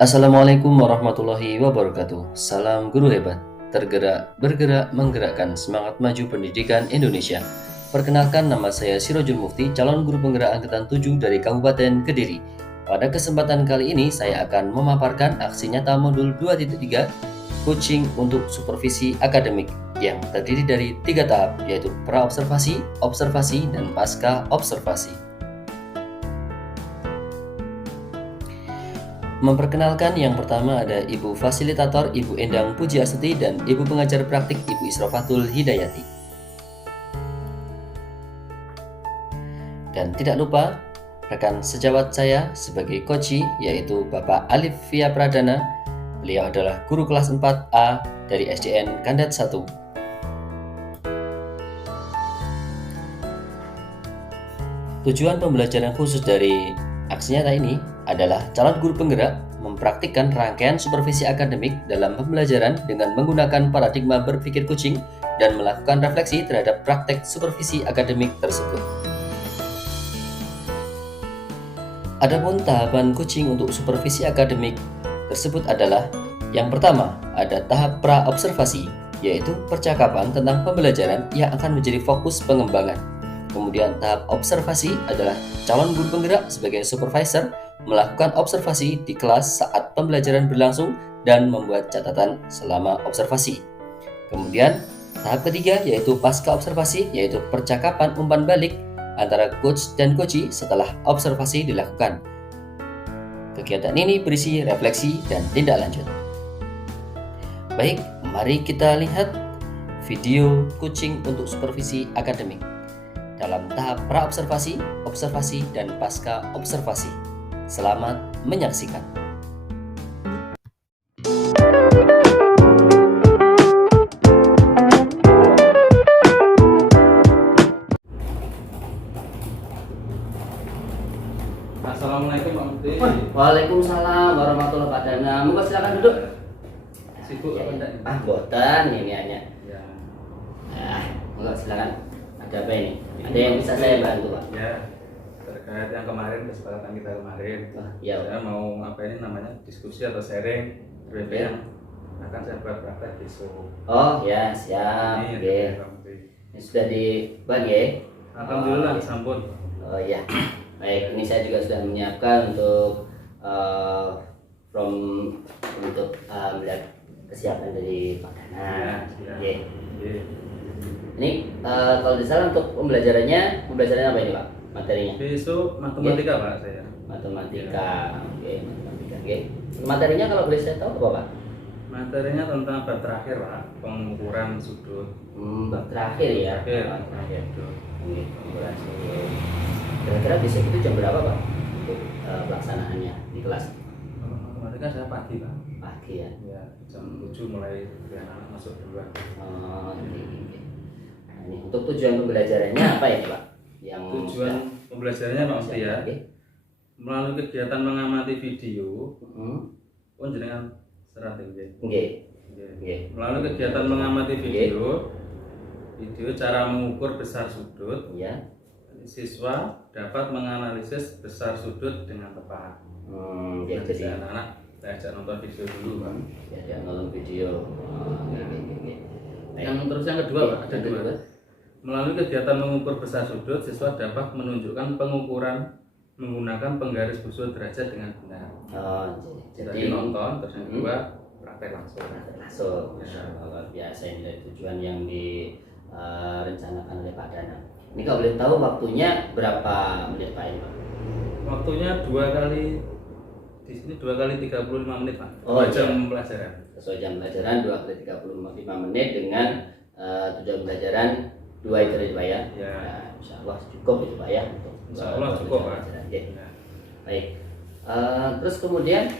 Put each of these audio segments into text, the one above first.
Assalamualaikum warahmatullahi wabarakatuh. Salam guru hebat. Tergerak, bergerak, menggerakkan semangat maju pendidikan Indonesia. Perkenalkan, nama saya Sirojul Mufti, calon guru penggerak angkatan 7 dari Kabupaten Kediri. Pada kesempatan kali ini saya akan memaparkan aksi nyata modul 2.3 coaching untuk supervisi akademik yang terdiri dari 3 tahap, yaitu pra-observasi, observasi, dan pasca observasi. Memperkenalkan, yang pertama ada Ibu Fasilitator Ibu Endang Pujiastuti dan Ibu Pengajar Praktik Ibu Isrofatul Hidayati. Dan tidak lupa rekan sejawat saya sebagai coachi, yaitu Bapak Alif Via Pradana. Beliau adalah guru kelas 4A dari SDN Kandat 1. Tujuan pembelajaran khusus dari aksi nyata ini adalah calon guru penggerak mempraktikkan rangkaian supervisi akademik dalam pembelajaran dengan menggunakan paradigma berpikir coaching dan melakukan refleksi terhadap praktek supervisi akademik tersebut. Adapun tahapan coaching untuk supervisi akademik tersebut adalah: yang pertama, ada tahap pra-observasi, yaitu percakapan tentang pembelajaran yang akan menjadi fokus pengembangan. Kemudian tahap observasi adalah calon guru penggerak sebagai supervisor melakukan observasi di kelas saat pembelajaran berlangsung dan membuat catatan selama observasi. Kemudian tahap ketiga yaitu pasca observasi, yaitu percakapan umpan balik antara coach dan coachee setelah observasi dilakukan. Kegiatan ini berisi refleksi dan tindak lanjut. Baik, mari kita lihat video coaching untuk supervisi akademik dalam tahap pra-observasi, observasi, dan pasca observasi. Selamat menyaksikan. Assalamualaikum Pak Mufti. Waalaikumsalam warahmatullahi wabarakatuh. Monggo silakan duduk. Sibuk apa enggak? Boten ini hanya. Ya. Monggo silakan. Ada apa ini? Ada yang bisa saya bantu, Pak? Ya. Terkait yang kemarin, kesepakatan kita kemarin. Ya. Saya mau apa ini namanya diskusi atau sharing PPP yang akan saya buat praktek besok. Oh ya, siap. Oke. Ini sudah dibagi. Alhamdulillah, sampun. Oh ya. Baik, ini saya juga sudah menyiapkan untuk untuk melihat kesiapan dari Pak Dana. Ya. Ini kalau di sana untuk pembelajarannya apa ini, Pak? Materinya? Besok matematika, Pak, saya. Matematika. Oke, matematika. Oke. Materinya kalau boleh saya tahu apa, Pak? Materinya tentang bab terakhir, Pak, pengukuran sudut. Bab terakhir ya. Terakhir. Oke, pengukuran sudut. Kira-kira besok itu jam berapa, Pak? Untuk pelaksanaannya di kelas? Matematika saya pagi, Pak. Pagi ya. Ya, jam 7 mulai anak masuk duluan. Oh, oke. Nah, ini untuk tujuan pembelajarannya apa ya, Pak? Yang tujuan pembelajarannya Pak Mufti ya, melalui kegiatan mengamati video, jenengan strategi. Melalui kegiatan mengamati video cara mengukur besar sudut, siswa dapat menganalisis besar sudut dengan tepat. Jadi anak-anak saya ajak nonton video dulu, Pak. Ya, nonton video. Yang terus yang kedua, Pak, ada dua. Melalui kegiatan mengukur besar sudut, siswa dapat menunjukkan pengukuran menggunakan penggaris busur derajat dengan benar. Jadi nonton, terus yang kedua praktek langsung. Luar biasa ini dari tujuan yang direncanakan oleh Pak Dana. Ini kalau boleh tahu waktunya berapa menit, Pak, ini, Pak? Waktunya 2 kali di sini 2 kali 35 menit, Pak. Jam pelajaran. Sesuai jam pelajaran 2 kali 35 menit dengan tujuan pelajaran 2 itu tadi, Pak ya. Insya Allah cukup itu, Pak ya. Insya Allah cukup, Pak. Baik. Terus kemudian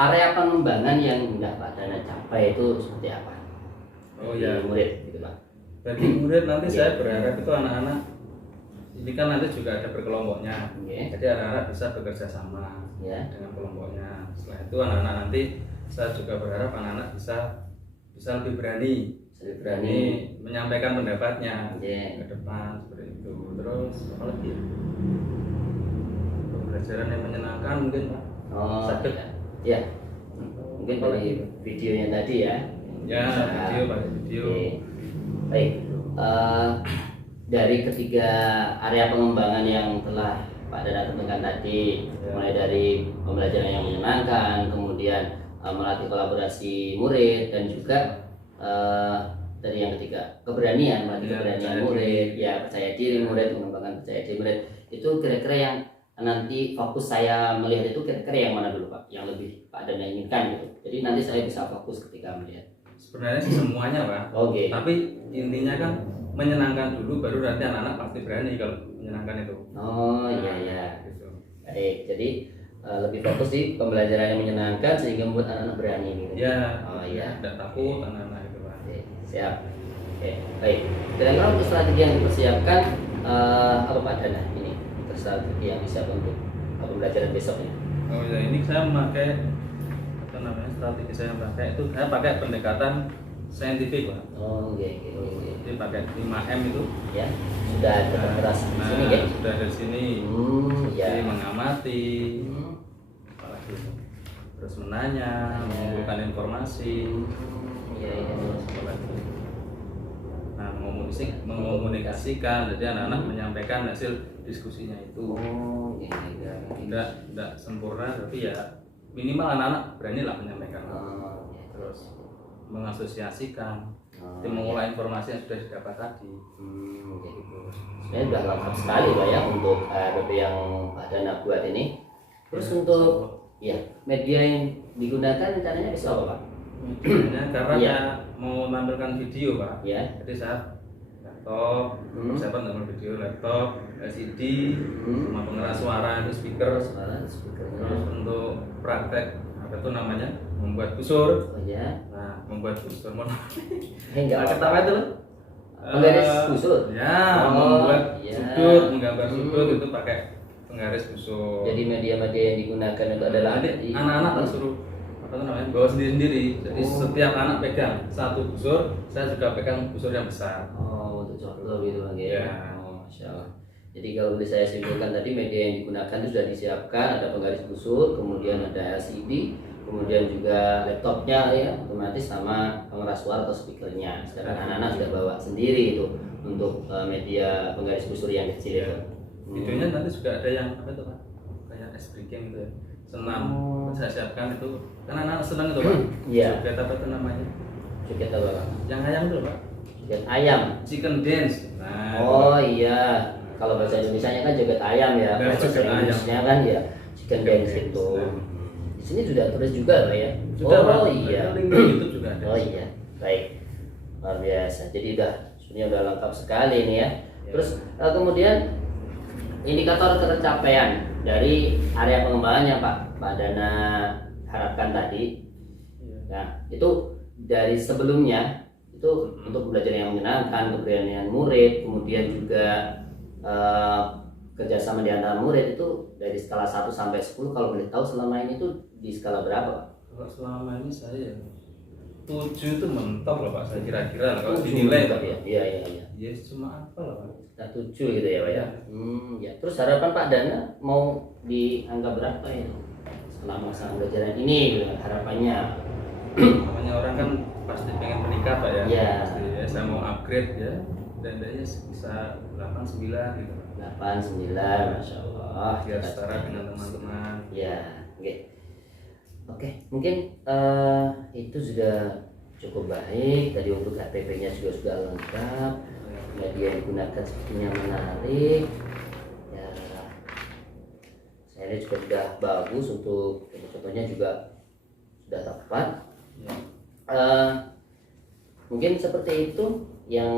area pengembangan yang hendak Pak Dana capai itu seperti apa? Murid gitu, Pak. Bagi murid nanti saya berharap itu anak-anak ini kan nanti juga ada berkelompoknya. Jadi anak-anak bisa bekerja sama dengan kelompoknya. Setelah itu anak-anak nanti saya juga berharap anak-anak bisa lebih berani menyampaikan pendapatnya ke depan seperti itu. Terus apa lagi? Pembelajaran yang menyenangkan mungkin, Pak. Sakit Ya, mungkin dari videonya tadi ya. Ya, video pakai video. Oke. Baik. Dari ketiga area pengembangan yang telah Pak Dana temukan tadi, mulai dari pembelajaran yang menyenangkan, kemudian melatih kolaborasi murid, dan juga dari yang ketiga keberanian, melatih keberanian murid, ya percaya diri murid, mengembangkan percaya diri murid. Itu kira-kira yang nanti fokus saya melihat itu kira-kira yang mana dulu Pak? Yang lebih Pak Dana inginkan gitu. Jadi nanti saya bisa fokus ketika melihat. Sebenarnya sih semuanya Pak. Oke. Tapi intinya kan menyenangkan dulu, baru nanti anak-anak pasti berani kalau menyenangkan itu. Oh iya. Gitu. Baik, jadi lebih fokus di pembelajaran yang menyenangkan sehingga membuat anak-anak berani gitu. Ya. Oh iya. Tidak takut anak-anak itu Pak. Oke, siap. Oke, baik. Kira-kira untuk strategi yang dipersiapkan apa Pak Dana ini? Untuk strategi yang disiapkan untuk pembelajaran besoknya? Oh ya, ini saya memakai apa namanya, strategi saya pakai itu, saya pakai pendekatan saintifik Pak. Oh oke. Jadi pakai 5M itu. Ya, sudah terkeras di sini ya? Sudah dari sini. Ya. Jadi mengamati, apalagi terus menanya, mengumpulkan informasi. Nah, mengomunikasikan, jadi anak-anak menyampaikan hasil diskusinya itu. Tidak sempurna, tapi ya minimal anak-anak beranilah menyampaikan. Terus mengasosiasikan, mengolah informasi yang sudah didapat tadi. Sebenarnya sudah lengkap sekali Pak ya untuk RPP yang Pak Dana buat ini. Terus untuk ya media yang digunakan rencananya bisa apa Pak? Medianya karena mau menampilkan video Pak. Ya. Jadi saya laptop, persiapan tampil video, laptop, LCD, sama pengeras suara, itu speaker. Terus untuk praktek apa itu namanya, membuat busur. Oh ya. Nah, membuat busur. Enggak apa itu? Penggaris busur. Ya, membuat sudut, menggambar sudut itu pakai penggaris busur. Jadi media-media yang digunakan itu adalah anak-anak tak suruh apa itu namanya, bawa sendiri-sendiri. Jadi setiap anak pegang satu busur, saya juga pegang busur yang besar. Oh, untuk contoh gitu lagi ya. Oh, Masya Allah. Jadi kalau boleh saya simpulkan tadi, media yang digunakan itu sudah disiapkan, ada penggaris busur, kemudian ada LCD, kemudian juga laptopnya ya otomatis, sama pengeras suara atau speakernya. Sekarang anak-anak sudah bawa sendiri itu untuk media penggaris busur yang kecil itu. Videonya nanti juga ada yang apa itu Pak? Kayak ice breaking gitu ya. Senam saya siapkan itu, karena anak senang itu Pak. Iya. Joget apa itu namanya? Joget apa Pak? Yang ayam itu Pak. Joget ayam. Chicken dance. Nah, oh iya. Kalau bahasa Indonesianya kan joget ayam ya. Nah, bahasa Inggrisnya kan ya chicken dance itu. Di sini sudah tulis juga Pak ya. Sudah, oh Pak. iya. Link di YouTube juga ada. Oh iya. Baik. Luar biasa. Jadi sebenarnya udah lengkap sekali ini ya. Terus kemudian indikator tercapaian dari area pengembangan yang Pak Dana harapkan tadi. Nah, itu dari sebelumnya itu untuk pembelajaran yang menyenangkan, keberanian murid, kemudian juga kerjasama di antara murid itu dari skala 1 sampai 10, kalau boleh tahu selama ini itu di skala berapa Pak? Kalau selama ini saya 7 itu mentok loh Pak, saya kira-kira kalau dinilai Pak ya. Iya. Ya cuma apa lah Pak? 7 gitu ya Pak ya. Ya. Terus harapan Pak Dana mau di angka berapa itu selama masa pembelajaran ini harapannya? Namanya orang kan pasti pengen menikah Pak ya. Iya. Ya, saya mau upgrade ya, dan dia bisa 8-9 gitu. 8-9, Masya Allah. Biar setara dengan teman-teman. Ya, oke. Mungkin itu sudah cukup baik. Tadi untuk KTP-nya juga sudah lengkap. Media yang digunakan sepertinya menarik. Ya, saya lihat juga sudah bagus, untuk contohnya juga sudah tepat. Ya. Mungkin seperti itu yang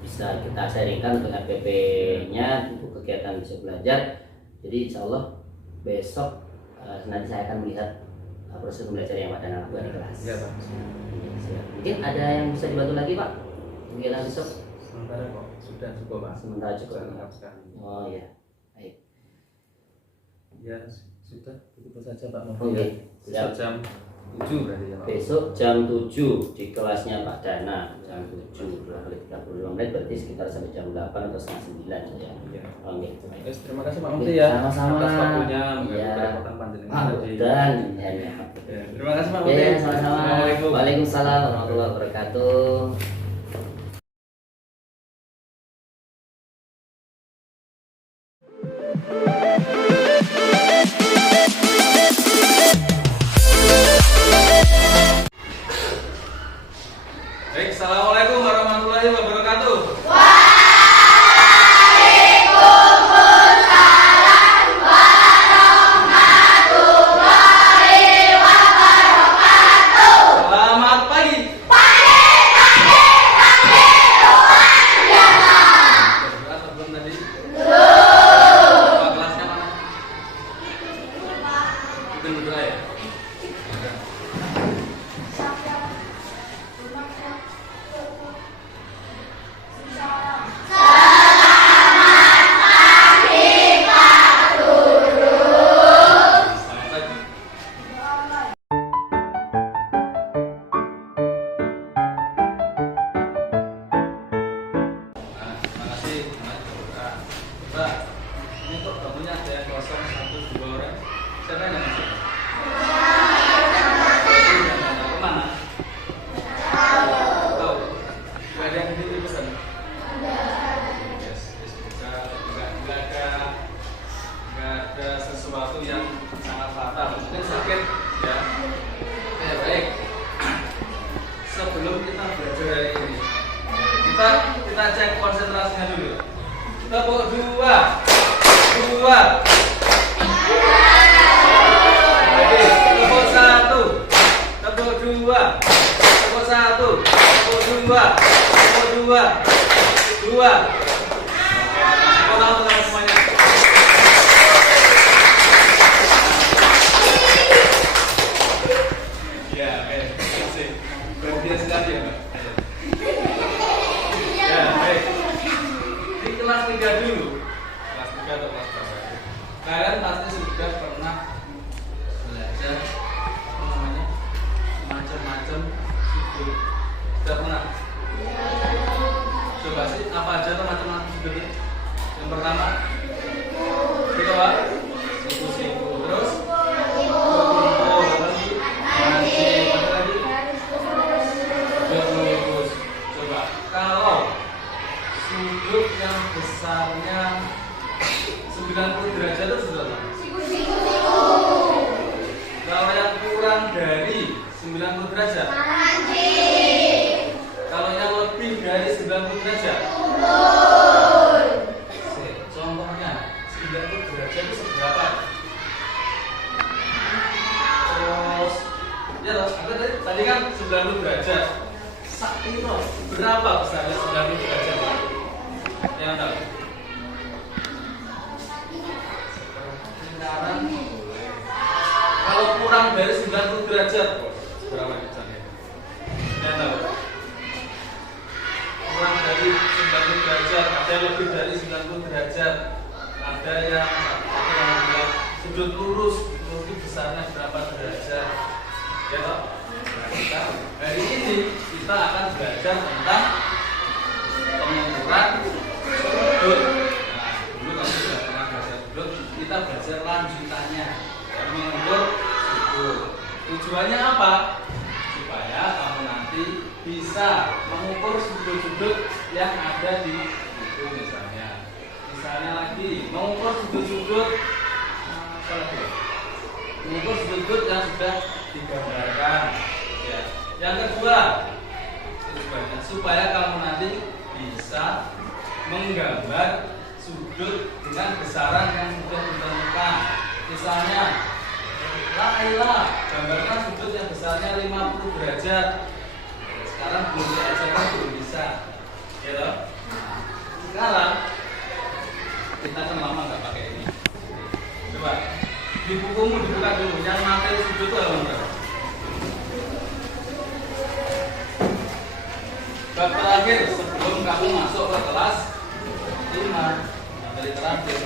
bisa kita sharingkan untuk RPP-nya untuk kegiatan besok belajar. Jadi insya Allah besok nanti saya akan melihat proses pembelajaran yang Pak Dana lakukan di kelas. Iya Pak. Mungkin ada yang bisa dibantu lagi Pak? Kegiatan besok? Sementara kok sudah cukup Pak. Sementara cukup. Lengkap sekali. Oh iya. Baik. Ya sudah, begitu saja Pak. Oke. Besok jam 7 berarti ya Pak. Besok jam 7 di kelasnya Pak Dana. jam 7 kali 35 menit berarti sekitar sampai jam 8 atau setengah 9 ya. Oke. Terima kasih Pak Mukti ya. Sama-sama. Atas waktunya Ya. kerepotan panjenengan tadi. Dan Terima kasih Pak Mukti. sama-sama. Waalaikumsalam warahmatullahi wabarakatuh. Baik, assalamualaikum warahmatullahi wabarakatuh. Selamat pagi. Berdoa atau belum tadi? Pak, kelasnya mana? Mungkin berdoa ya? Selamat pagi. Nah, terima kasih. Selamat berdoa. Mbak, ini kok bangkunya ada yang kosong 1, 2 orang. Siapa yang nggak masuk? Kemana? Tahu? Nggak ada yang titip pesan? Yes, buka. Nggak ada sesuatu yang sangat fatal. Mungkin sakit, ya. Oke, baik. Sebelum kita belajar hari ini, kita cek konsentrasinya dulu. Tepuk 2. Oke, tepuk 1. Tepuk 2. Tepuk 1. Tepuk 2. Tepuk 2. 2. Tepuk tangan semuanya. Ya, oke. Terima kasih. Berhenti sekali ya, Mbak. Ya, baik. Di kelas 3 dulu. Kelas 3 atau kelas berapa? Kalian pasti sudah pernah belajar apa namanya? Macam-macam sudut. Sudah pernah? Coba sih apa aja tuh macam-macam sudut? Yang pertama, itu apa? Siku-siku. Terus coba kalau sudut yang besarnya 90 derajat itu sudah apa? Kalau yang kurang dari 90 derajat? Kalau yang lebih dari 90 derajat? Contohnya 90 derajat itu seberapa? Terus ya loh, tadi kan 90 derajat. Sakino, berapa besarnya 90 derajat? Yang tahu? Sekarang kalau kurang dari 90 derajat, berapa besarnya? Yang tahu? Kurang dari 90 derajat, ada yang lebih dari 90 derajat, ada yang bilang sudut lurus, mungkin besarnya berapa derajat? Ya toh? Nah, hari ini kita akan belajar tentang pengukuran sudut. Nah, dulu kamu sudah pernah belajar sudut, kita belajar lanjutannya yang mengukur sudut. Tujuannya apa? Supaya kamu nanti bisa mengukur sudut-sudut yang ada di itu misalnya. Misalnya lagi mengukur sudut-sudut apa lagi? Mengukur sudut-sudut yang sudah digambarkan. Ya. Yang kedua, supaya kamu nanti bisa menggambar sudut dengan besaran yang sudah ditentukan. Misalnya, gambarkan sudut yang besarnya 50 derajat. Sekarang belum diajarkan, belum bisa. Ya toh? Sekarang kita kan lama nggak pakai ini. Coba di bukumu dibuka dulu, yang materi sudut itu halaman berapa? Bab terakhir sebelum kamu masuk ke kelas 5, materi terakhir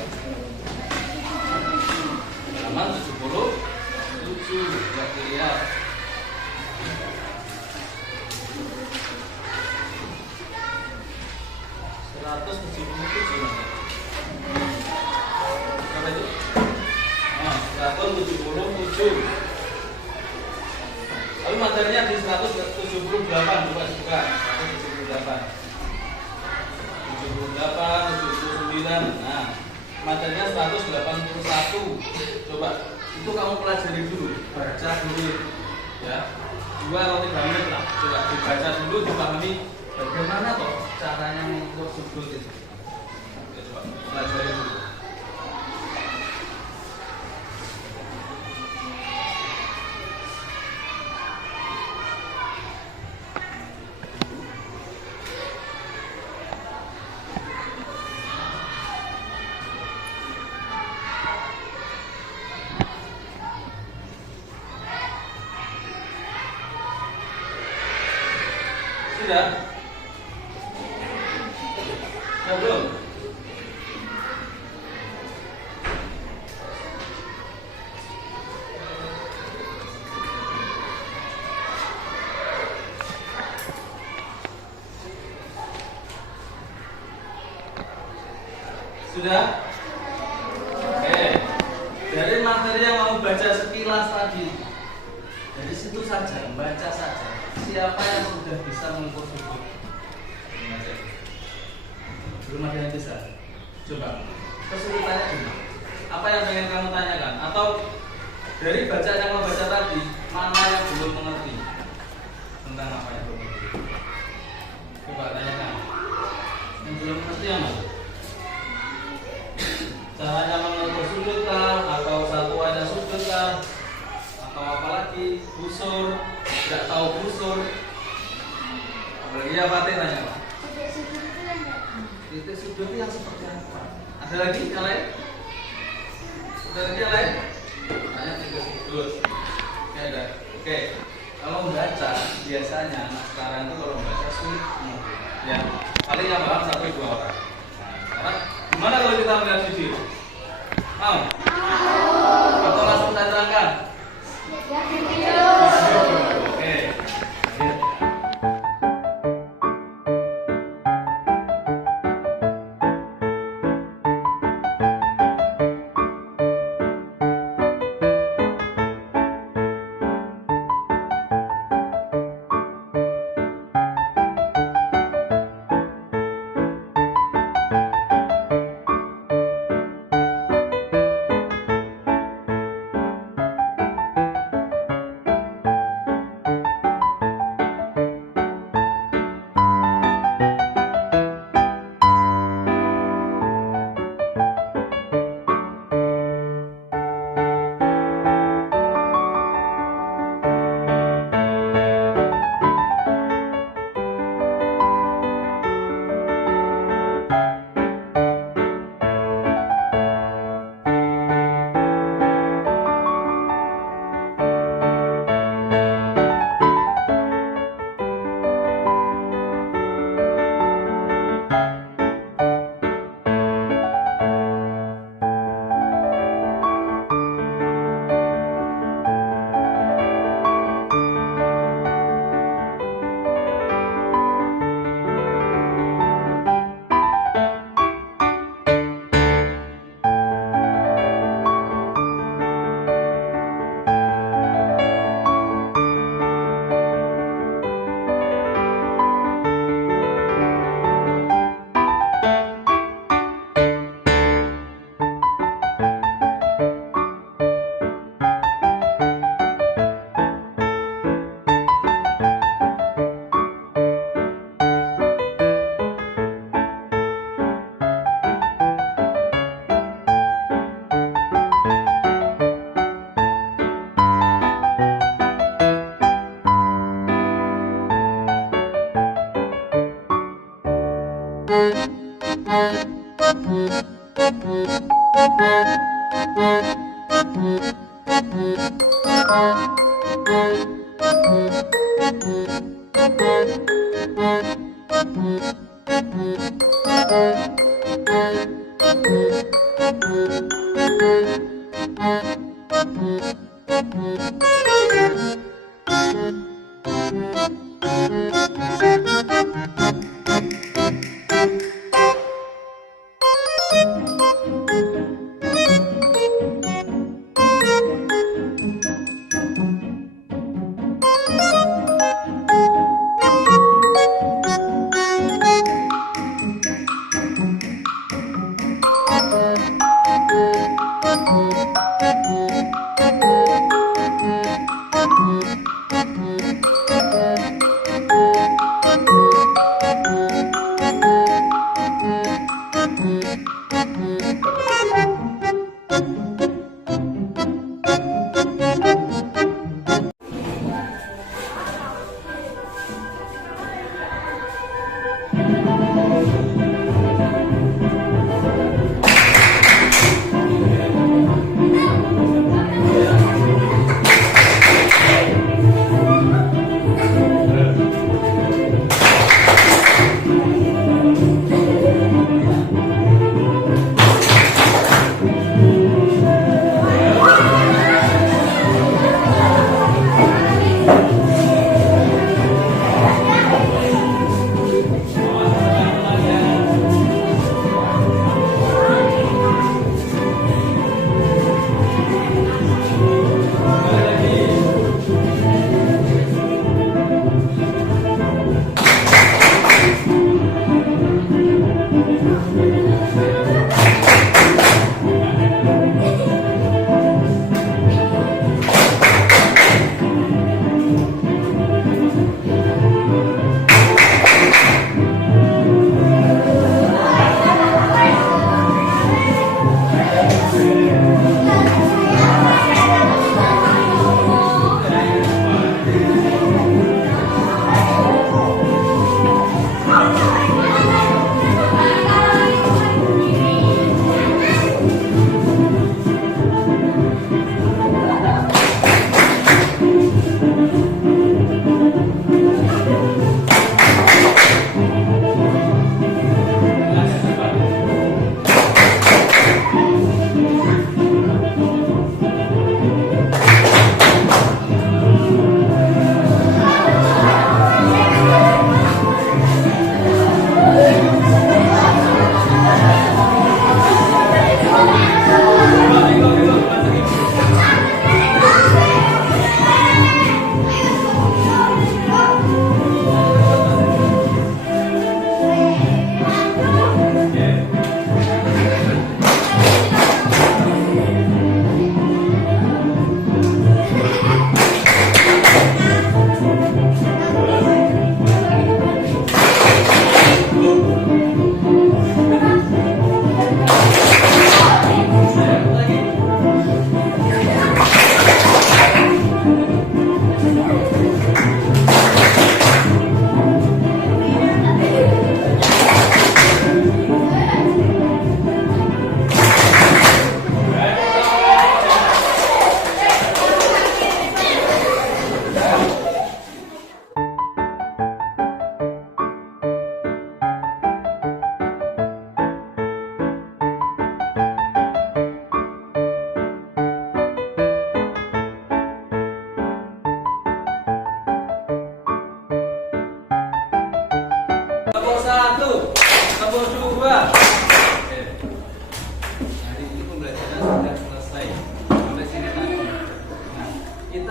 halaman 77, berarti lihat 177. Lalu materinya di 178, coba dibuka. 178, 78, 79. Nah, materinya 181. Coba itu kamu pelajari dulu, baca dulu ya. 2 atau 3 menit lah. Coba dibaca dulu, dipahami bagaimana kok caranya mengukur sudut itu. Ya, coba pelajari dulu. Sudah? Ya belum? Sudah? Oke. Dari materi yang kamu baca sekilas tadi, dari situ saja, baca saja. Siapa yang sudah bisa mengukur sudut? Belum ada yang bisa. Coba kesulitannya dulu. Apa yang pengen kamu tanyakan? Atau dari bacaan yang kamu baca tadi, mana yang belum mengerti tentang apa yang belum mengerti? Coba tanyakan. Yang belum mengerti yang mana? Caranya mengukur sudut kah? Atau satuannya sudut kah? Atau apalagi busur? Tidak tahu busur. Apalagi apa tanya Pak? Titik sudut itu yang seperti apa? Ada lagi yang lain? Ada lagi yang lain? Tanya titik sudut. Oke, ada. Oke. Kalau membaca biasanya anak sekarang itu kalau membaca sulit. Ya, paling yang paham 1-2 orang. Nah, sekarang gimana kalau kita melihat video? Mau? Atau langsung saya terangkan? Oke.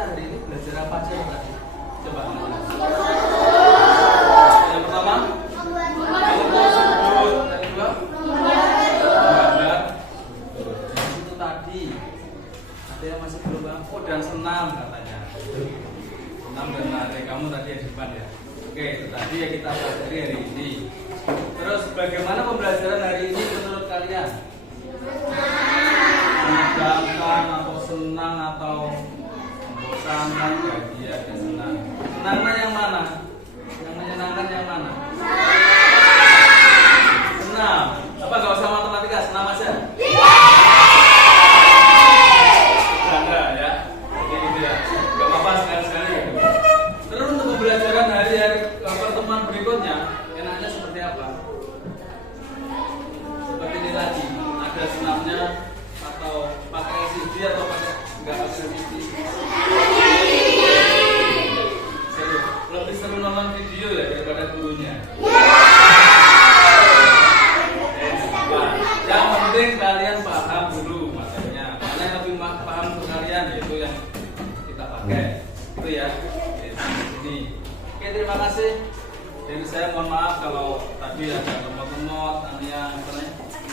hari ini belajar apa aja tadi? Coba. Yang pertama, yang kedua, menggambar. Itu tadi. Ada yang masih belum paham. Oh, dan senam katanya. Senam dan lari. Kamu tadi di depan ya. Oke, itu tadi ya kita pelajari hari ini. Terus bagaimana pembelajaran hari ini menurut kalian? Menegangkan atau senang atau membosankan? Bahagia dan senang. Senangnya yang mana? Yang menyenangkan yang mana? Senang. Apa nggak usah matematika? Senam aja. Enggak ya. Oke gitu ya. Nggak apa-apa sekali-sekali ya. Terus untuk pembelajaran hari-hari pertemuan berikutnya, enaknya seperti apa? Seperti ini lagi. Ada senamnya atau pakai CD atau nggak pakai CD? Seru. Lebih seru nonton video ya daripada gurunya. Yang penting kalian paham dulu materinya. Mana yang lebih paham untuk kalian yaitu yang kita pakai. Itu ya. Ini. Oke, terima kasih. Jadi saya mohon maaf kalau tadi ada lemot-lemot, yang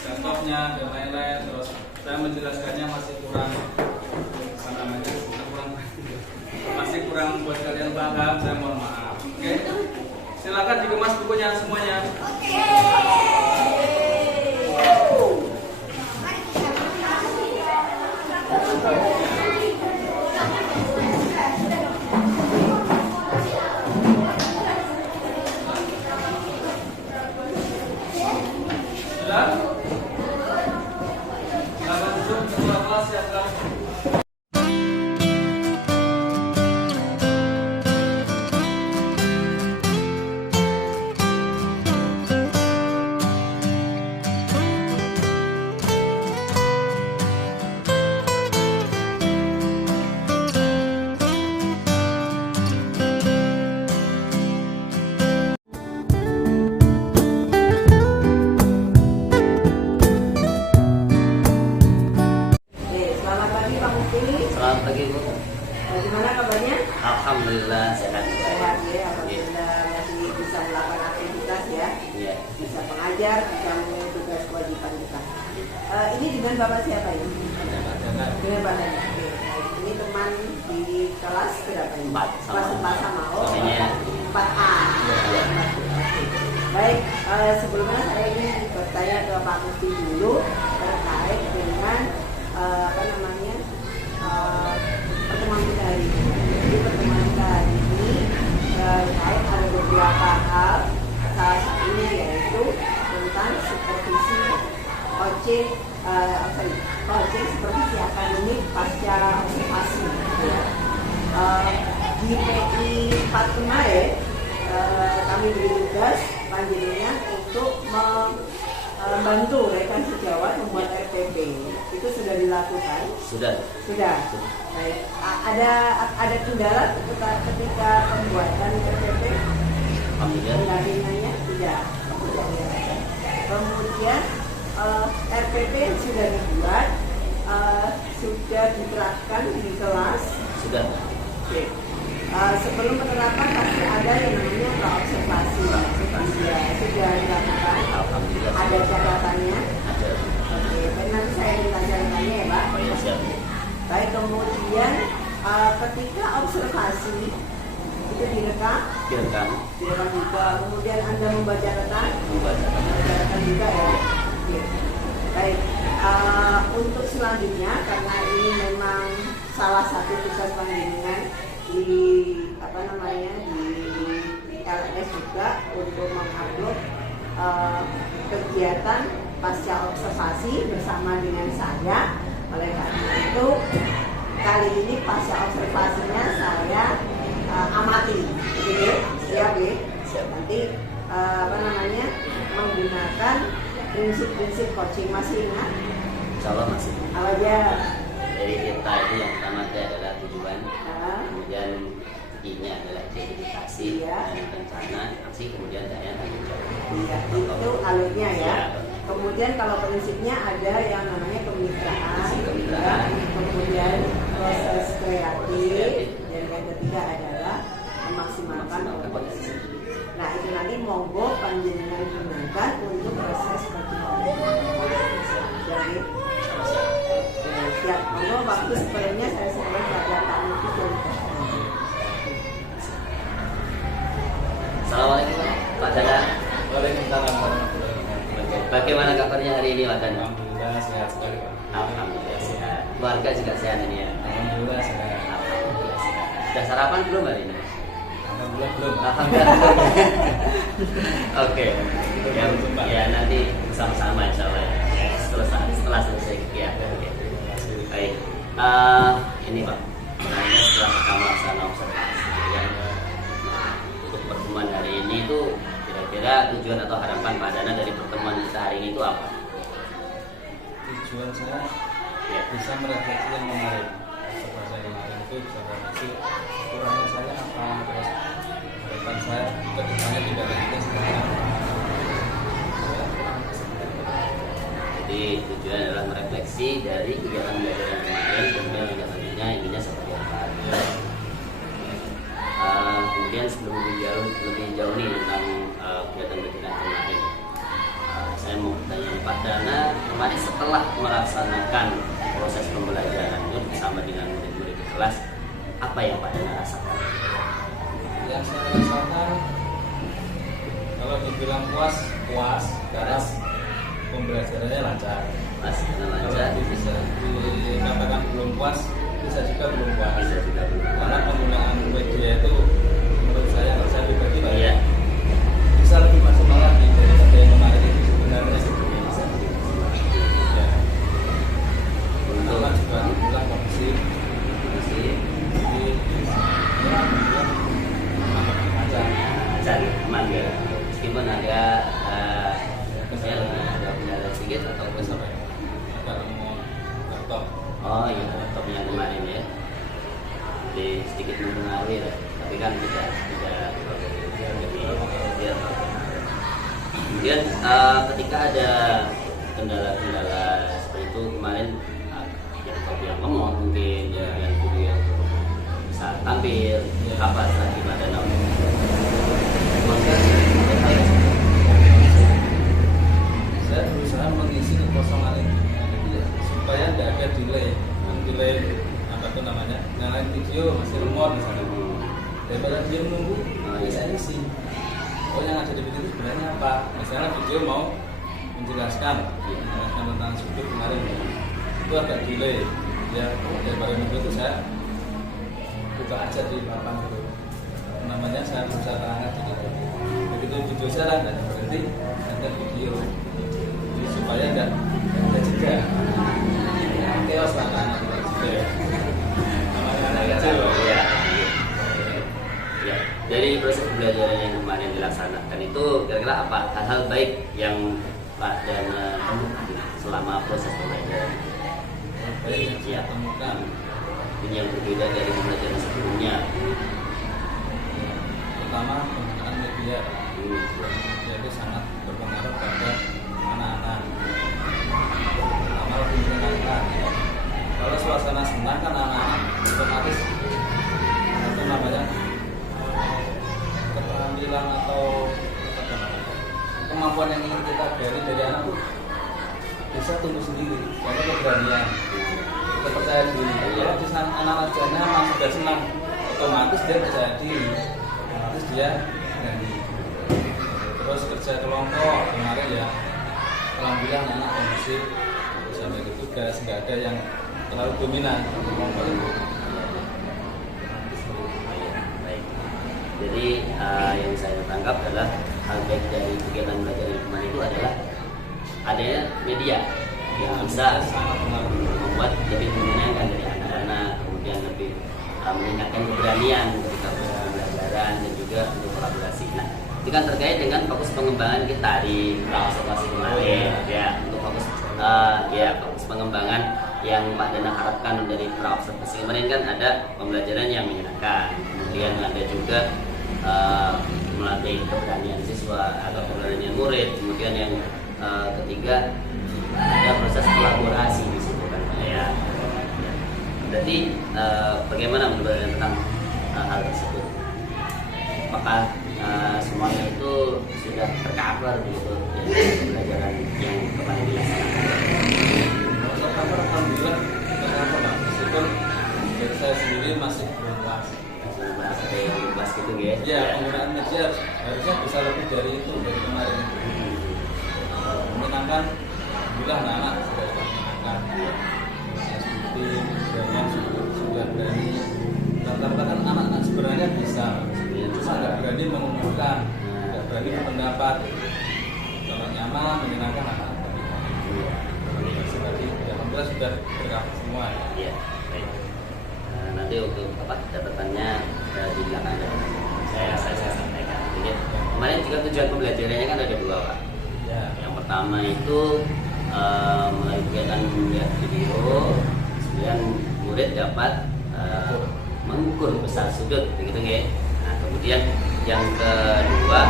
laptopnya dan lain-lain. Terus saya menjelaskannya masih kurang buat kalian paham. Saya mohon maaf. Oke. Silakan dikemas bukunya semuanya. Selamat pagi Bu. Bagaimana kabarnya? Alhamdulillah sehat. Sehat ya, alhamdulillah masih bisa melakukan aktivitas ya. Iya. Bisa mengajar, bisa memenuhi tugas kewajiban kita. Ini dengan Bapak siapa ini? Dengan Pak Nana. Oke. Ini teman di kelas berapa ini? 4 Kelas 4 sama. Oh, Makanya 4A. Iya. Baik, sebelumnya saya ingin bertanya ke Pak Mufti dulu terkait dengan pertemuan kita hari ini. Jadi pertemuan kita hari ini terkait ada beberapa hal, salah satunya yaitu tentang supervisi coaching supervisi akademik pasca observasi. Di PI 4 kemarin kami beri tugas panjenengan untuk membantu rekan sejawat membuat RPP. Itu sudah dilakukan? Sudah. Baik. Ada kendala ketika pembuatan RPP? Pendampingannya tidak. Kemudian RPP sudah dibuat, sudah diterapkan di kelas. Sudah. Oke. Sebelum penerapan pasti ada yang namanya praobservasi. Sudah dilakukan. Alhamdulillah. Ada catatannya. Ada. Oke, nanti saya minta catatannya ya Pak. Oh ya siap. Baik, kemudian ketika observasi itu direkam juga. Kemudian Anda membacakan juga ya. Oke. Baik. Untuk selanjutnya karena ini memang salah satu tugas panjenengan di di LS juga untuk mengupload kegiatan pasca observasi bersama dengan saya. Oleh karena itu kali ini pasca observasinya saya amati, gitu, siap ya. Nanti menggunakan prinsip-prinsip coaching, masih ingat? Insya Allah masih. Apa aja? Jadi kita itu yang pertama adalah tujuan, kemudian I-nya adalah identifikasi, rencana, aksi, kemudian daya tanggung jawab. Ya, itu alurnya ya. Kemudian kalau prinsipnya ada yang namanya kemitraan, kemudian proses kreatif, yang ketiga adalah memaksimalkan potensi. Nah itu nanti monggo panjenengan gunakan untuk proses perkembangan. Jadi siap, monggo waktu sebenarnya saya serahkan pada Pak Mufti. Assalamualaikum Pak Danang. Waalaikumsalam warahmatullahi wabarakatuh. Bagaimana kabarnya hari ini Pak Danang? Alhamdulillah sehat sekali Pak. Alhamdulillah sehat. Keluarga juga sehat ini ya. Alhamdulillah sehat. Alhamdulillah sehat. Sudah sarapan belum hari ini? Alhamdulillah belum. Alhamdulillah. Oke. Ya nanti bersama-sama insya Allah ya. Setelah selesai kegiatan. Ya. Baik. Ini Pak. Nah, ini setelah kita melaksanakan observasi ya. Nah, untuk pertemuan hari ini itu kira-kira tujuan atau harapan Pak Dana dari pertemuan kita hari ini itu apa? Tujuan saya Ya. bisa merefleksi yang kemarin. Observasi saya kemarin itu bisa merefleksi kurangnya saya apa, terus harapan saya ke depannya tidak ada seperti apa. Jadi tujuan adalah merefleksi dari kegiatan belajar yang kemarin, kemudian selanjutnya intinya seperti apa. Kemudian sebelum lebih jauh nih tentang kegiatan belajar yang kemarin, saya mau bertanya Pak Dana, kemarin setelah melaksanakan proses pembelajaran itu bersama dengan murid-murid di kelas, apa yang Pak Dana rasakan? Yang saya rasakan kalau dibilang puas karena pembelajarannya lancar. Mas, Kalau lancar, bisa dikatakan belum puas, bisa juga belum puas. bisa juga belum Karena penggunaan media itu menurut saya kalau saya pribadi Pak, Iya. bisa lebih maksimal lagi daripada yang kemarin itu sebenarnya. bisa. Ya. Untuk Pertama juga alhamdulillah kondisi masih di ya alhamdulillah lancar. lancar, aman ya. Meskipun ada saya ada kendala sedikit atau Sampai ada mau laptop. oh iya laptopnya kemarin ya. Jadi sedikit mempengaruhi lah. Tapi kan tidak jadi ya. Kemudian ketika ada kendala-kendala seperti itu kemarin laptop yang lemot mungkin yang video yang bisa tampil apa strategi Pak Danang? Saya berusaha mengisi kekosongan itu supaya tidak ada delay apa itu namanya nyalain video masih remote misalnya daripada dia menunggu saya isi yang ada di video itu sebenarnya apa, misalnya video mau menjelaskan tentang sudut kemarin itu agak delay ya, daripada menunggu itu saya buka aja di papan itu namanya saya berusaha terangkat dikit begitu video saya nggak berhenti ada video jadi supaya nggak jeda chaos lah anak Ya. Ya. Dari proses pembelajaran yang kemarin dilaksanakan itu kira-kira apa hal-hal baik yang Pak Dana temukan selama proses pembelajaran? baik yang saya temukan Ini yang berbeda dari pembelajaran sebelumnya. pertama penggunaan media itu sangat berpengaruh pada anak-anak, terutama lebih menyenangkan. Kalau suasana senang kan anak-anak otomatis itu namanya keterampilan atau apa namanya, kemampuan yang ingin kita gali dari anak tuh bisa tumbuh sendiri karena keberanian, kita percaya diri. Kalau di sana anak-anak memang sudah senang, otomatis dia percaya diri, otomatis dia berani. Terus kerja kelompok kemarin ya alhamdulillah anak kondisi sampai ke tugas nggak ada yang terlalu dominan kelompok itu. Baik. Jadi yang saya tangkap adalah hal baik dari kegiatan belajar yang kemarin itu adalah adanya media yang bisa membuat lebih menyenangkan dari anak-anak, kemudian lebih meningkatkan keberanian ketika proses pembelajaran dan juga untuk kolaborasi. Nah, itu kan terkait dengan fokus pengembangan kita di observasi kemarin, ya untuk fokus fokus pengembangan yang Pak Dana harapkan dari observasi kemarin kan ada pembelajaran yang menyenangkan, kemudian ada juga melatih keberanian siswa atau keberanian murid, kemudian yang ketiga ada proses kolaborasi di situ kan ya. Berarti bagaimana menurut Anda tentang hal tersebut. Apakah semuanya itu sudah tercover begitu dari pembelajaran yang kemarin dilaksanakan? Tercover alhamdulillah tercover Pak. Meskipun dari saya sendiri masih belum pas. Ada yang luas gitu ya? Ya, penggunaan media harusnya bisa lebih dari itu dari kemarin. Menyenangkan, alhamdulillah anak-anak sudah menyenangkan. Sebenarnya sudah berani. Rata-rata kan anak-anak sebenarnya bisa, cuma nggak berani mengumumkan, nggak berani berpendapat. Kalau nyaman, menyenangkan anak-anak. Tadi alhamdulillah sudah tercover semua. Iya, baik. Nanti untuk catatannya di belakang saya sampaikan. Jadi, kemarin juga tujuan pembelajarannya kan ada 2 Pak. Ya. Yang pertama itu melalui kegiatan melihat video, kemudian murid dapat mengukur besar sudut, begitu ya. Nah, kemudian yang kedua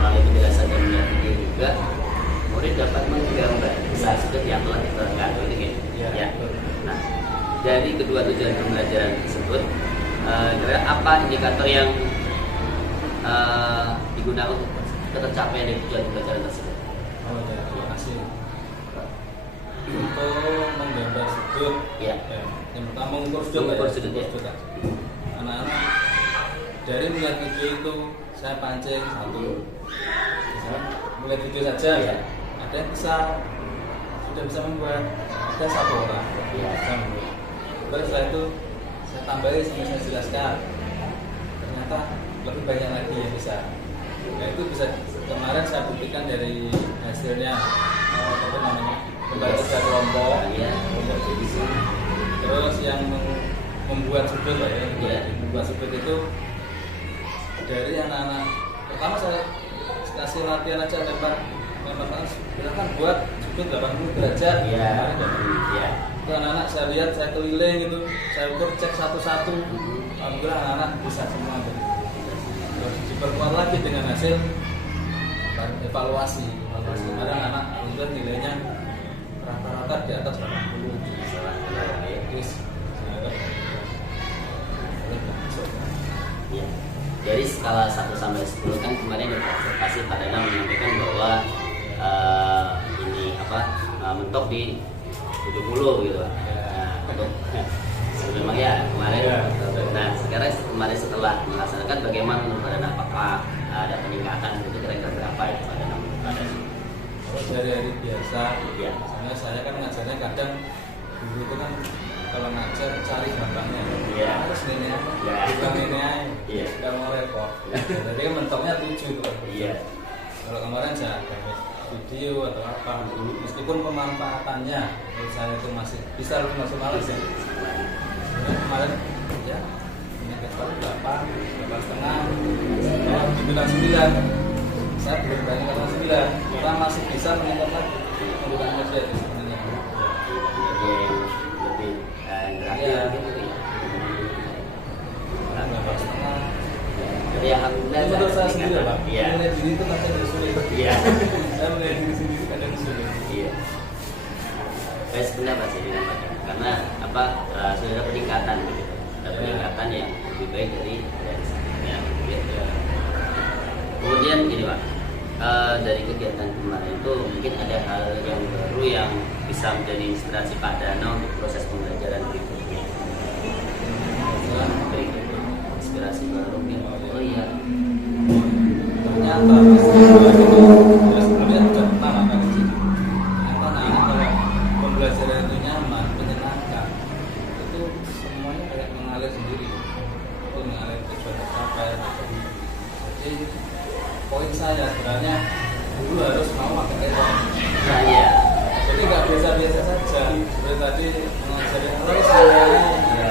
melalui penjelasan dan melihat video juga murid dapat menggambar besar sudut yang telah diterangkan, begitu ya. Ya. Nah, dari kedua tujuan pembelajaran tersebut, kira apa indikator yang digunakan untuk tercapaian dari tujuan pembelajaran tersebut? Oh ya, terima kasih. Untuk menggambar sudut, Ya. Yang pertama mengukur sudut, Mengukur sudut, ya. Anak-anak dari melihat video itu saya pancing satu, misalnya melihat video saja, Ya. ada yang sudah bisa membuat, ada 1 orang, Ya. bisa membuat. Terus setelah itu saya tambahin sampai saya jelaskan, ternyata lebih banyak lagi yang bisa. Nah itu bisa kemarin saya buktikan dari hasilnya apa namanya pembaca kerja kelompok, Ya. kelompok divisi. Terus yang membuat sudut Pak, ya, Ya. membuat sudut itu dari anak-anak. Pertama saya kasih latihan aja lempar panas, silakan buat sudut 80 derajat. Ya. Kemarin kan. Ya. Itu anak-anak saya lihat, saya keliling gitu, saya ukur cek satu-satu. Alhamdulillah anak-anak bisa semua. Terus diperkuat lagi dengan hasil evaluasi. Kemarin anak alhamdulillah nilainya rata-rata di atas 80. Terus Ya. Dari skala 1 sampai 10 kan kemarin dari observasi Pak Danang menyampaikan bahwa ini mentok di 70 gitu Pak. Nah, untuk memang ya kemarin. Ya. Nah, sekarang kemarin setelah melaksanakan bagaimana menurut Pak Danang, apakah ada peningkatan itu kira-kira berapa ya Pak Danang? Kalau dari hari biasa, Ya. misalnya saya kan ngajarnya kadang dulu itu kan kalau ngajar cari gampangnya, Iya. harus ini aja, Iya. bukan ini aja, Iya. nggak mau repot. Jadi kan mentoknya 7 tuh. Iya. Kalau kemarin saya ada video atau apa, meskipun pemanfaatannya menurut saya itu masih bisa lebih maksimal sih. Kemarin ya meningkat kali 8, 8,5, kalau dibilang 9, saya belum berani katakan 9, kita masih bisa meningkat lagi menggunakan media itu sebenarnya. Lebih interaktif Iya. gitu ya. 8,5. Jadi alhamdulillah Itu menurut saya sendiri Pak, Iya. melihat diri itu kadang jadi sulit. Iya. Saya melihat diri sendiri kadang sulit. Iya. Saya sependapat sih dengan Pak Danang. Karena sudah ada peningkatan begitu. Ada peningkatan yang lebih baik dari sebelumnya. Gitu. Kemudian gini Pak, dari kegiatan kemarin itu mungkin ada hal yang baru yang bisa menjadi inspirasi Pak Danang untuk proses pembelajaran berikutnya. Berikutnya inspirasi baru nih. Oh iya. Ternyata itu sebelumnya sudah pertama kali sih. Ternyata anak-anak kalau pembelajaran itu nyaman, menyenangkan, itu semuanya kayak mengalir sendiri. Itu mengalir ke suatu capai. Jadi poin saya sebenarnya guru harus mau pakai effort. Nah iya. Jadi nggak biasa-biasa saja. Seperti tadi mengajarin terus semuanya. Ya.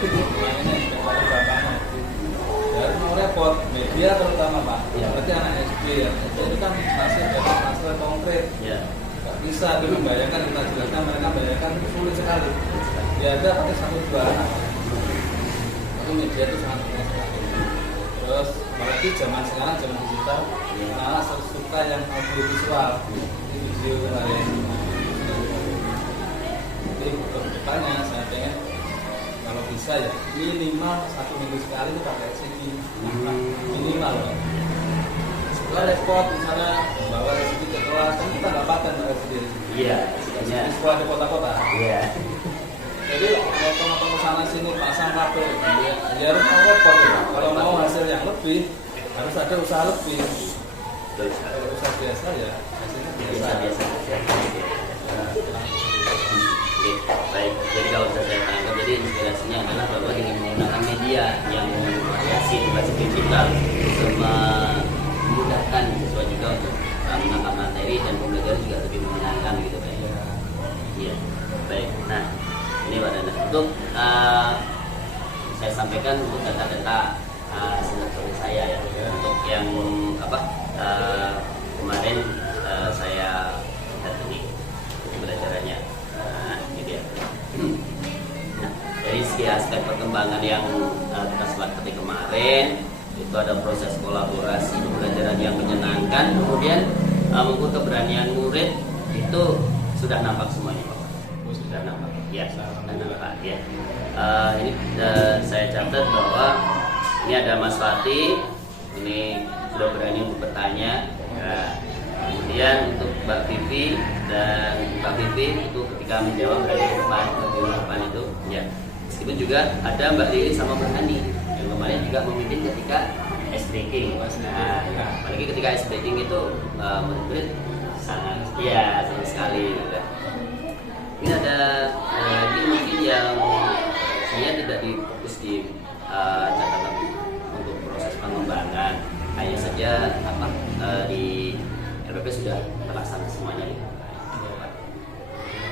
Ini kepada bapaknya. Ya harus mau repot. Media terutama Pak. Ya. Berarti anak SD ya. Jadi kan masih dapat masalah konkret. Ya. Nggak bisa dulu membayangkan kita jelaskan, mereka bayangkan itu sulit sekali. Dia ada pakai 1-2 anak. Tapi media itu sangat penting sekali. Terus apalagi zaman sekarang zaman digital, anak suka yang audio visual, video lain. Jadi kedepannya saya pengen kalau bisa bisa ya minimal 1 minggu sekali itu pakai SCD minimal loh. Setelah repot misalnya bawa SCD ke kelas kan kita nggak pakai SCD. Iya, istilahnya. Di sekolah di kota-kota. Iya. Jadi kalau sana sini pasang kabel, ya harus mau repot ya. Kalau mau hasil yang lebih harus ada usaha lebih. Kalau usaha biasa ya hasilnya biasa. Oke, baik. Jadi kalau bisa saya tangkap, jadi inspirasinya adalah bahwa dengan menggunakan media yang bervariasi berbasis digital sama memudahkan siswa juga untuk menangkap materi dan pembelajaran juga lebih menyenangkan gitu Pak. Iya, baik. Nah, ini Pak Dana. Untuk saya sampaikan untuk data-data seleksi saya ya. Untuk yang kemarin saya lihat ini pembelajarannya. Ini dia. Nah, dari segi aspek perkembangan yang kita sepakati kemarin itu ada proses kolaborasi pembelajaran yang menyenangkan, kemudian mengukur keberanian murid itu sudah nampak semuanya Pak. Sudah nampak ya, sudah nampak ya. Ini saya catat bahwa ini ada Mas Fatih, ini sudah berani untuk bertanya. Kemudian untuk Mbak Vivi dan Mbak Vivi itu ketika menjawab berada di depan itu ya. Meskipun juga ada Mbak Lili sama Mbak Hani yang kemarin juga memimpin ketika SBK. Nah, apalagi ketika SBK itu murid-murid sangat sama sekali. Gitu. Ini ada ini mungkin yang sebenarnya tidak difokus di catatan untuk proses pengembangan, hanya saja di LPP sudah terlaksana semuanya.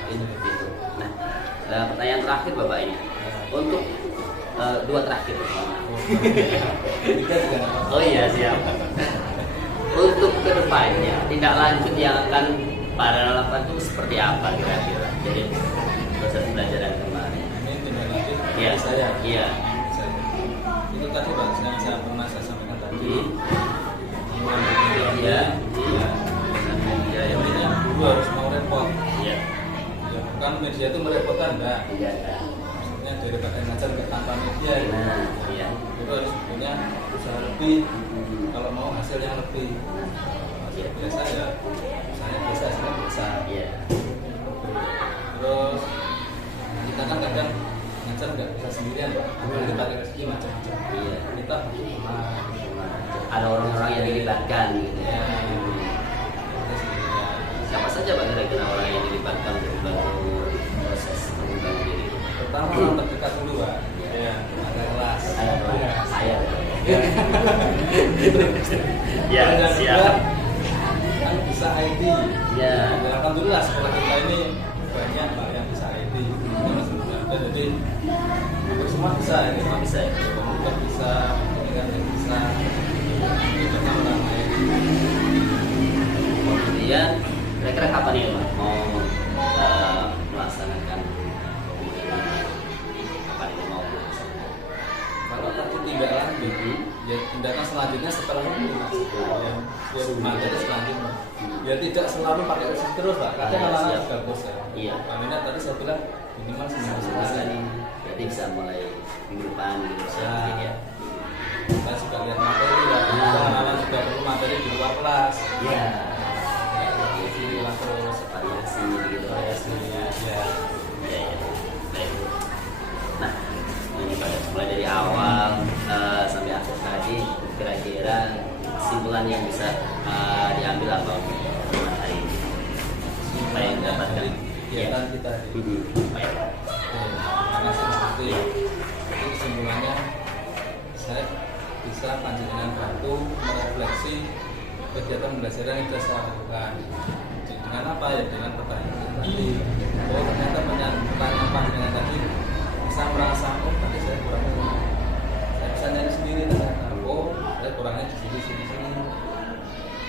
Ini begitu. Nah, ada pertanyaan terakhir Bapak ini. Untuk dua terakhir. Oh iya siap. Untuk kedepannya tindak lanjut yang akan para lakukan itu seperti apa kira-kira? Jadi proses pembelajaran kemarin. Ini tindak lanjut Iya. saya. Iya. Itu tadi Pak, yang saya pernah saya sampaikan tadi. Iya. Media yang ini dulu harus mau repot. Iya. Ya, bukan media itu merepotkan enggak. Iya. Maksudnya daripada ngajar ke tanpa media itu. Nah, iya. Itu harus punya usaha lebih kalau mau hasil yang lebih. Hasil biasa ya usahanya biasa, hasilnya biasa. Iya. Terus kita kan kadang ngajar nggak bisa sendirian Pak. Apalagi pakai rezeki macam-macam. Iya. Kita Ada orang-orang yang dilibatkan gitu ya. Siapa saja Pak kira-kira orang yang dilibatkan untuk membantu proses pengembangan diri? pertama orang terdekat dulu Pak. Ya, ada kelas. Saya Ya. saya. Ya. Ya, Dan siap. juga kan bisa IT. Ya. Dan alhamdulillah sekolah kita ini banyak Pak yang bisa IT. Jadi hampir semua bisa ini. Semua bisa ya? Komputer bisa, pendidikan bisa. Itu pertama IT. Kemudian kira-kira kapan ya Pak mau melaksanakan kapan ini mau Kalau tadi tindak lanjut, ya tindakan selanjutnya setelah itu Mas. Ya materi selanjutnya. Ya tidak selalu pakai resep terus Pak. Kadang Siap. anak-anak juga bosan. Iya. Pak Minat tadi saya bilang minimal seminggu sekali. Jadi bisa mulai minggu depan gitu Ya. ya. Kita juga lihat materi ya. Teman-teman juga perlu materi di luar kelas. Ya. Jadi terus Variasi gitu variasinya. Ya. Ya, ya. Baik. Nah, ini pada mulai dari awal sampai akhir tadi kira-kira kesimpulan yang bisa diambil apa teman hari ini? Supaya mendapatkan kegiatan kita di Baik. karena seperti itu kesimpulannya saya bisa panjenengan bantu merefleksi kegiatan pembelajaran yang sudah saya lakukan. Dengan apa ya? Dengan pertanyaan tadi. Oh ternyata pertanyaan panjenengan tadi bisa merasa oh tadi saya kurang ini. Saya bisa nyari sendiri ternyata oh saya kurangnya di sini.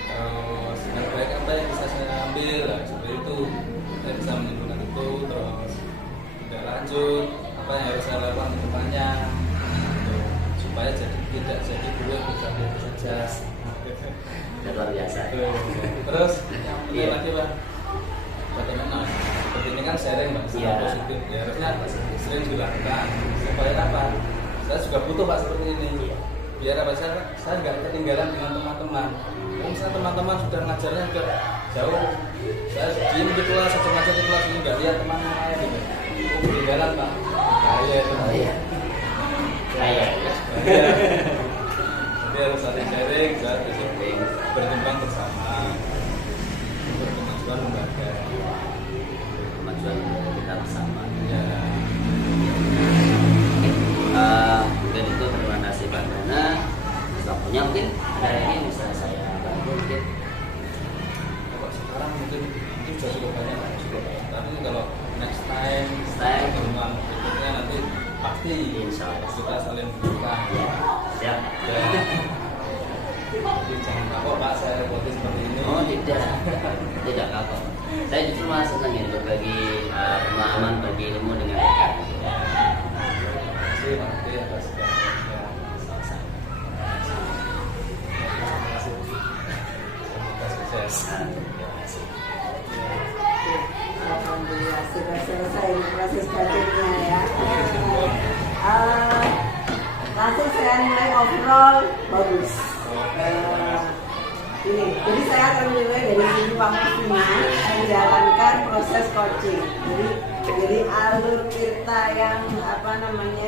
Terus dengan baik apa yang bisa saya ambil lah, seperti itu saya bisa menyimpulkan itu. Terus tidak lanjut apa yang harus saya lakukan ke depannya gitu. Supaya tidak jadi dulu biasa saja. Dan luar biasa. Terus Iya. lagi Pak, bagaimana seperti ini kan sharing Pak, Iya. positif ya harusnya sering dilakukan supaya apa saya juga butuh Pak seperti ini. Biar apa, saya nggak ketinggalan dengan teman-teman. Misalnya teman-teman sudah ngajarnya sudah jauh, saya diem di kelas, saya ngajar di kelas ini nggak lihat teman lain gitu. Ketinggalan Pak. Bahaya itu. Bahaya. Jadi harus saling sharing, berkembang bersama untuk kemajuan lembaga, Kemajuan kita bersama. ya. Mungkin itu, terima kasih Pak Dana. Waktunya mungkin ada yang bisa saya bantu mungkin. Kalau sekarang mungkin itu sudah cukup banyak, tapi kalau next time pertemuan berikutnya nanti pasti Insya Allah. kita saling membuka. Siap. Jadi jangan kapok Pak, saya repoti seperti ini. Oh tidak kapok. Saya justru malah senang ya berbagi pemahaman, bagi ilmu dengan rekan. Terima kasih Pak Budi atas perhatiannya. Sama-sama. Terima kasih. Semoga sukses. Terima kasih. Alhamdulillah sudah selesai proses coachingnya ya. Langsung saya nilai overall bagus. Ini, jadi saya akan mulai dari sini Pak Mustina menjalankan proses coaching. Jadi alur kita yang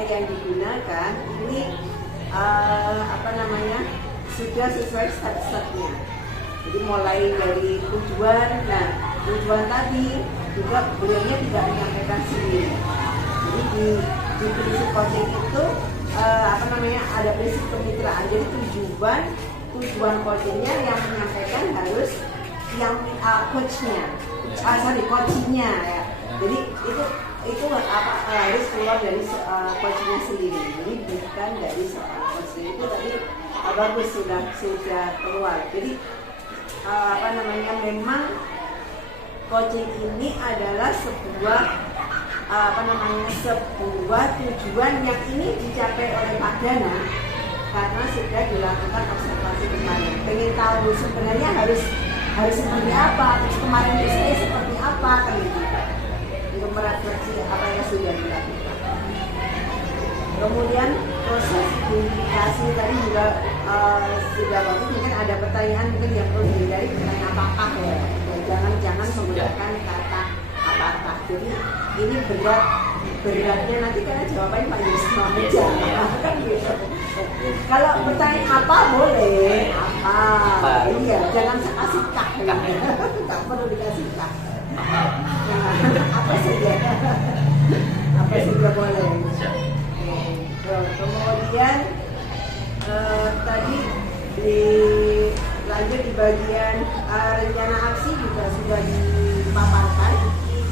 yang digunakan ini sudah sesuai step-stepnya. Jadi mulai dari tujuan, nah tujuan tadi juga beliaunya tidak menyampaikan sendiri. Jadi di prinsip coaching itu ada prinsip kemitraan. Jadi tujuan coachingnya yang menyampaikan harus yang coachnya, coachingnya ya. Jadi itu harus keluar dari coachingnya sendiri. Jadi bukan dari seorang coach itu tadi bagus sudah keluar. Jadi memang coaching ini adalah sebuah tujuan yang ini dicapai oleh Pak Dana karena sudah dilakukan observasi kemarin. Pengen tahu sebenarnya harus seperti apa, terus kemarin itu saya seperti apa kan gitu. Untuk merefleksi apa yang sudah dilakukan. Kemudian proses identifikasi tadi juga sudah bagus. Mungkin ada pertanyaan mungkin yang perlu dihindari, pertanyaan apakah ya. Jangan menggunakan kata apakah. Jadi ini beratnya nanti karena jawabannya Pak Yusma aja kan gitu. Kalau bertanya apa boleh apa. Iya, jangan kasih kak. Tak perlu dikasih kak. Apa saja boleh. Kemudian tadi lanjut di bagian rencana aksi juga sudah dipaparkan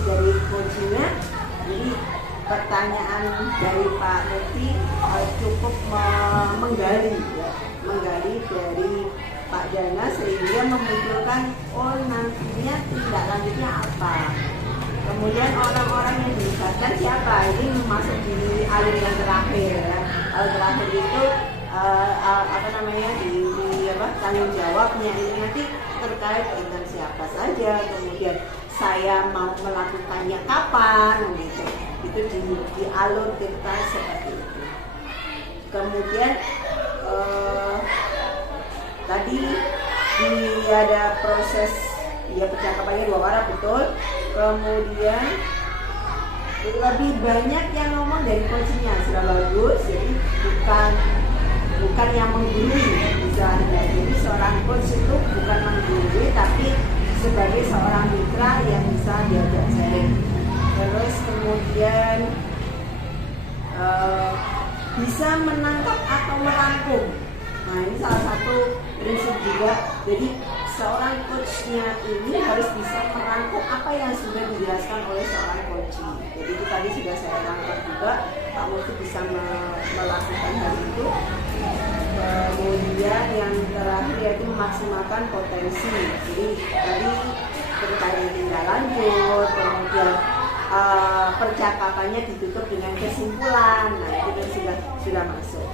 dari coachingnya. Jadi pertanyaan dari Pak Mufti cukup menggali dari Pak Dana sehingga memunculkan nantinya tindak lanjutnya apa. Kemudian orang-orang yang dilibatkan siapa? Ini masuk di alur yang terakhir. Alur terakhir itu tanggung jawabnya ini nanti terkait dengan siapa saja. Kemudian saya mau melakukannya kapan gitu. Itu di alur kita seperti itu. Kemudian tadi ada proses percakapannya 2 arah betul. Kemudian lebih banyak yang ngomong dari coachingnya sudah bagus. Jadi bukan yang menggurui misalnya. Jadi seorang coach itu bukan menggurui tapi sebagai seorang mitra yang bisa diajak sharing. Terus kemudian bisa menangkap atau merangkum. Nah ini salah satu prinsip juga. Jadi seorang coachnya ini harus bisa merangkum apa yang sudah dijelaskan oleh seorang coaching. Jadi itu tadi sudah saya tangkap juga. Pak Mufti bisa melakukan hal itu. Kemudian yang terakhir yaitu memaksimalkan potensi. Jadi tadi terkait tindak lanjut, kemudian percakapannya ditutup dengan kesimpulan. Nah itu sudah masuk.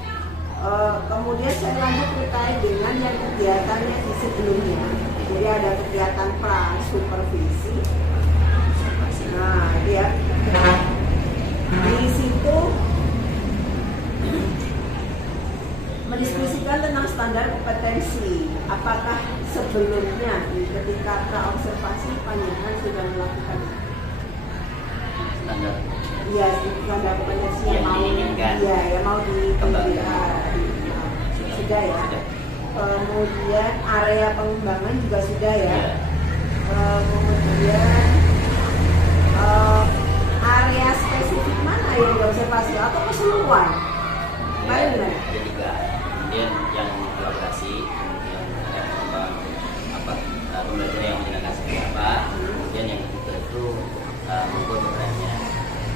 Kemudian saya lanjut terkait dengan yang kegiatannya di sebelumnya. Jadi ada kegiatan pra supervisi. Nah, dia di situ standar kompetensi. Apakah sebelumnya ketika pra-observasi panjenengan sudah melakukan Standar ya standar kompetensi yang yang mau diinginkan. ya yang mau Kembangkan. sudah ya. Sudah. Kemudian area pengembangan juga sudah ya. Iya. Kemudian area spesifik mana yang diobservasi atau keseluruhan? Bagaimana? Ada 3. Kemudian yang lokasi, kemudian pembelajaran yang menggunakan seperti apa, kemudian yang ketiga itu mengukur bebannya.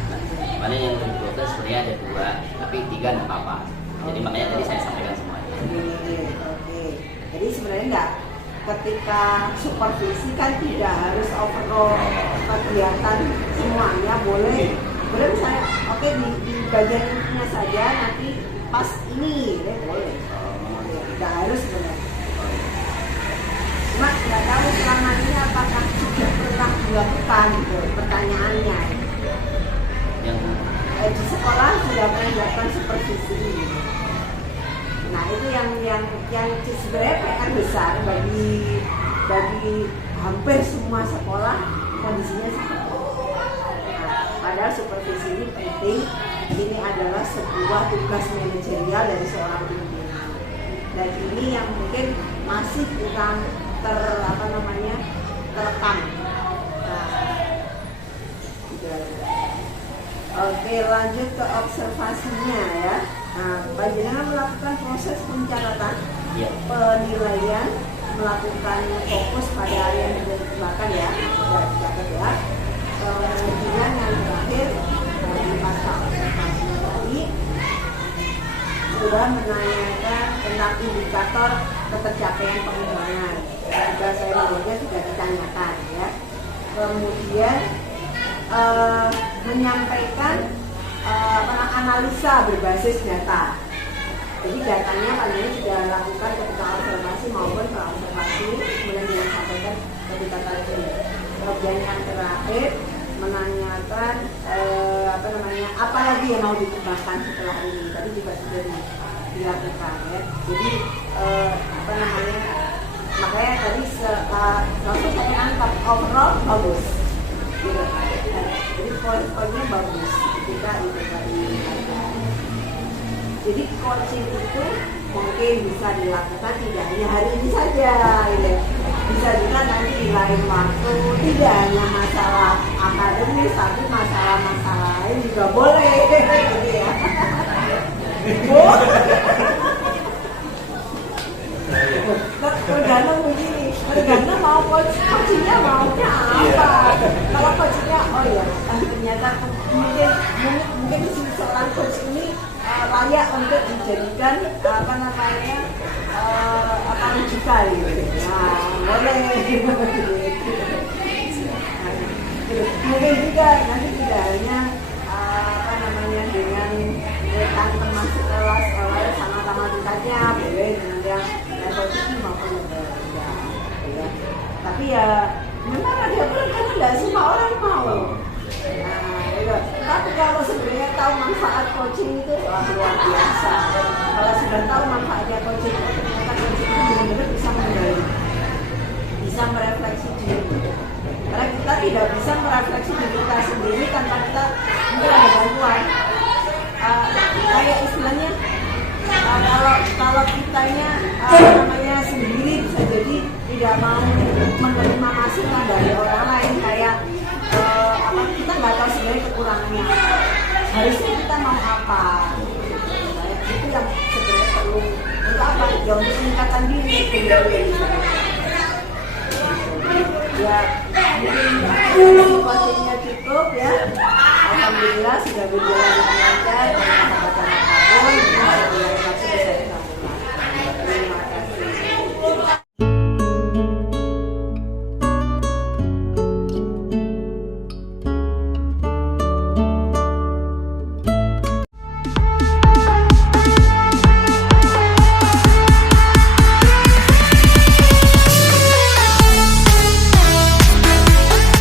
Nah, mana yang lebih beban sebenarnya ada 2, tapi 3 nggak apa-apa. Jadi makanya tadi saya sampaikan semuanya. Oke. Jadi sebenarnya enggak, ketika supervisi kan tidak harus overall kegiatan semuanya, boleh misalnya oke di bagian ininya saja, nanti pas ini ya boleh. Tidak harus sebenarnya. Cuma nggak tahu selama ini apakah sudah pernah dilakukan gitu pertanyaannya. Yang Di sekolah sudah pernah dilakukan supervisi. Nah itu yang sebenarnya PR besar bagi hampir semua sekolah kondisinya seperti itu. Nah, padahal supervisi ini penting. Ini adalah sebuah tugas manajerial dari seorang pimpinan. Dan ini yang mungkin masih kurang terekam. Oke, lanjut ke observasinya ya. Nah, panjenengan melakukan proses pencatatan, penilaian, melakukan fokus pada area yang dikembangkan ya, dicatat ya. Kemudian yang terakhir di pasca observasi tadi sudah menanyakan tentang indikator ketercapaian pengembangan. Sudah saya lihatnya sudah ditanyakan ya. Kemudian menyampaikan analisa berbasis data. Jadi datanya paling ini sudah lakukan ketika observasi maupun pra-observasi, kemudian disampaikan ketika tadi. Kemudian yang terakhir menanyakan apa lagi yang mau dikembangkan setelah ini. Tadi juga sudah dilakukan ya. Jadi makanya tadi langsung saya angkat overall bagus. Gitu. Jadi poin-poinnya bagus ketika itu tadi. Jadi coaching itu mungkin bisa dilakukan tidak hanya hari ini saja, gitu. Bisa juga nanti di lain waktu. Tidak hanya masalah akademis, tapi masalah-masalah lain juga boleh, gitu ya. Tergantung begini, tergantung mau coachingnya maunya apa. Kalau coachingnya, oh ya, ternyata mungkin seorang coach ini layak untuk dijadikan rujukan gitu. Nah, boleh. Mungkin juga nanti tidak hanya dengan rekan teman sekelas sama-sama tingkatnya, boleh dengan yang level tinggi maupun level rendah. Ya. Tapi ya memang ada karena tidak semua orang mau. Nah, tapi kalau sebenarnya tahu manfaat coaching itu luar biasa. Kalau sudah tahu manfaatnya coaching, ternyata coaching itu benar-benar bisa mengendali, bisa merefleksi diri. Karena kita tidak bisa merefleksi diri kita sendiri tanpa kita mungkin ada bantuan. Kayak istilahnya kalau kitanya sendiri bisa jadi tidak mau menerima masukan dari orang lain, kayak kita nggak tahu sebenarnya kekurangannya, harusnya kita mau apa, itu yang sebenarnya perlu untuk apa ya, untuk meningkatkan diri ya. Mungkin coachingnya cukup ya, alhamdulillah sudah berjalan dengan lancar.